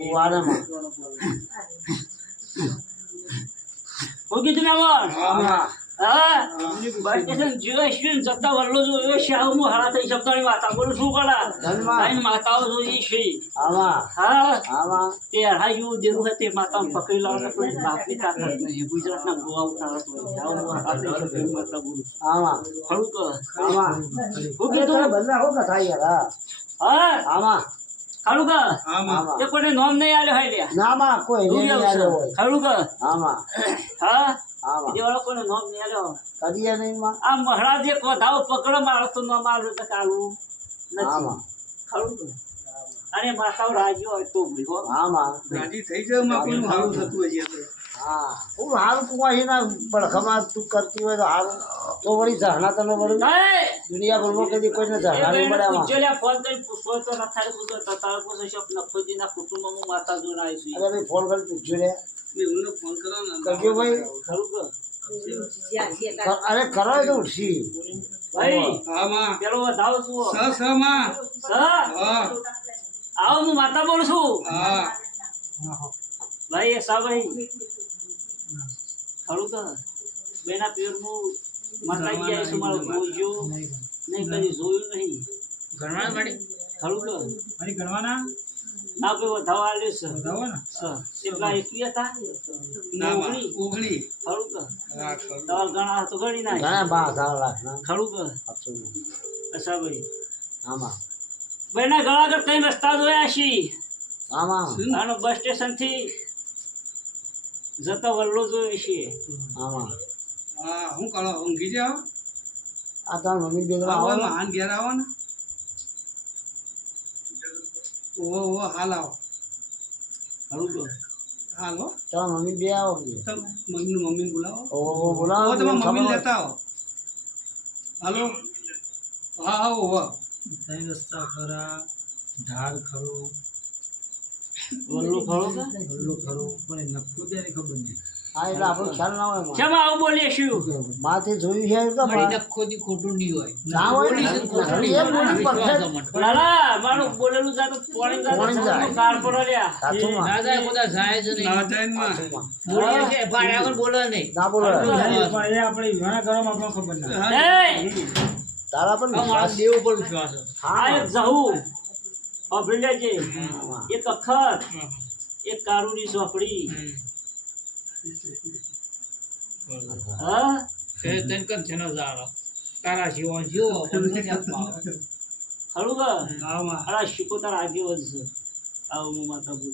વાડામાં હું કીધું ને હા બસ સ્ટેશન જોઈશું જતા વલ્લો જોયો છે હું હારા થઈ શબ્દોની વાતા બોલું શું કરા તારી માતાઓ જોઈ છે હા તે હરાયું દેવું હે તે માતાને પકડી લાવને કોઈ બાપની તાકાત નહીં ગુજરાતના ગોવા ઉતારત હોય હું હારા થઈ શબ્દોની માતા બોલું ખરું કે હું કીધું બંધા હો કે થાય યાર હા ખરું કે એ કોઈને નોમ નહીં આલ્યો હોય લ્યા ના માં કોઈ નહીં આલ્યો હોય ખરું કે હા આમાં દેવાળો કોઈને નોમ નહીં આલ્યો કદીએ નહીં માં આ મહારાજ એક વધાવો પકડો મારો તો ન મારો તો કાલું નથી ખરું કે અને માતાઓ રાજી હોય તો ભીગો રાજી થઈ જાય માં કોઈ હારું થતું હજી હું હારું તું અહીંના બળખમાં તું કરતી હોય તો હારું તો વળી ઝરણા તને વળી દુનિયા ભરમાં કદી કોઈને ઝરણા નહીં મળે આમાં ફોન કરી પૂછવો તો નથી પૂછો તો તારે પૂછો છો નખોજીના કુટુંબમાં હું માતા જોઈને આવી છું અરે ભાઈ ફોન કરી પૂછ્યું રે એમને ફોન કરો ને કરજો ભાઈ ખરું કે અરે કરો તો ઉઠી ભાઈ હા માં પેલો વધાવો જુઓ સ માં હા આવો હું માતા બોલું છું હા ભાઈ એ સા ભાઈ ખરું કે બેના પિયરનું માતા ગયા છે મારો જોજો નહીં કદી જોયું નહીં ગણવાના માડી ખરું કે મારી ગણવાના ના કોઈ વધાવો આલ્યો છે વધાવો ને એટલા એકલી હતા ના ઓગણી ખરું કે હા ખરું તમારા ઘણા તો ગણી ના ઘણા બા સારા લાખ ખરું કે આપશું અચ્છા ભાઈ આમાં બેના ગળા આગળ કઈ રસ્તા જોયા છી આમાં આનો બસ સ્ટેશન થી જતો વલ્લો જોયો છે આમાં હા હું કરો ઊંઘી જાવ આ તાર મમ્મી બે આવો મહાન ઘેર આવો ને ઓ હાલ આવો ખરું કે હાલો તાર મમ્મી બે આવો કે તો મમ્મી બોલાવો ઓ બોલાવો તમે મમ્મી લેતા આવો હાલો હા આવો વાહ તઈ રસ્તા ખરા ઢાળ ખરો વલ્લો ખરો કે વલ્લો ખરો પણ નક્કો દેની ખબર નહીં હા એટલે આપણો ખ્યાલ ના હોય કેમ આવું બોલીએ શું માથે જોયું છે તો નક્કોથી ખોટું નહીં હોય ના હોય ને એ બોલી પરફેક્ટ લાલા મારું બોલેલું જાતો પોણી જાતો કાર પર લ્યા સાચું માં ના જાય કોદા જાય જ નહીં ના જાય માં બોલીએ છે પણ આગળ બોલે નહીં ના બોલો પણ એ આપણે વિવાહ કરવામાં આપણને ખબર ના એ તારા પણ અમારા વિશ્વાસ દેવ ઉપર વિશ્વાસ છે આ એક જહુ અભરી લેજે એક અખર એક કારુની સોપડી હા કે તન કન છે ન જાળો તારા જીવો જીવો પણ નથી આપવા ખરું કે હા માં અરે શીખો તારા આગેવાન છે આવું હું માતા બોલું